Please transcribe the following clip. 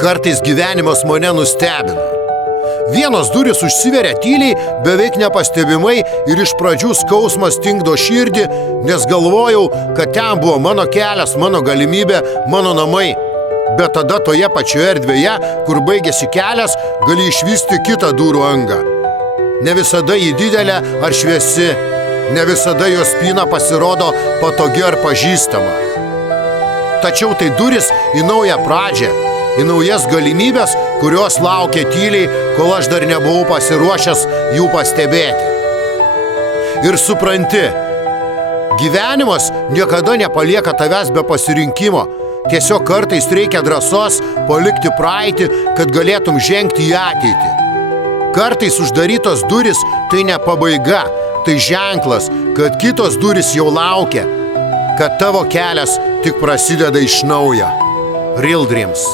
Kartais gyvenimas mane nustebina. Vienos durys užsiveria tyliai, beveik nepastebimai ir iš pradžių skausmas tingdo širdį, nes galvojau, kad ten buvo mano kelias, mano galimybė, mano namai. Bet tada toje pačioje erdvėje, kur baigėsi kelias, gali išvysti kitą durų angą. Ne visada ji didelė ar šviesi, ne visada jos spyna pasirodo patogi ar pažįstama. Tačiau tai durys į naują pradžią, į naujas galimybės, kurios laukia tyliai, kol aš dar nebuvau pasiruošęs jų pastebėti. Ir supranti, gyvenimas niekada nepalieka tavęs be pasirinkimo. Tiesiog kartais reikia drąsos palikti praeitį, kad galėtum žengti į ateitį. Kartais uždarytos durys tai ne pabaiga, tai ženklas, kad kitos durys jau laukia, kad tavo kelias tik prasideda iš naujo. Real Dreams.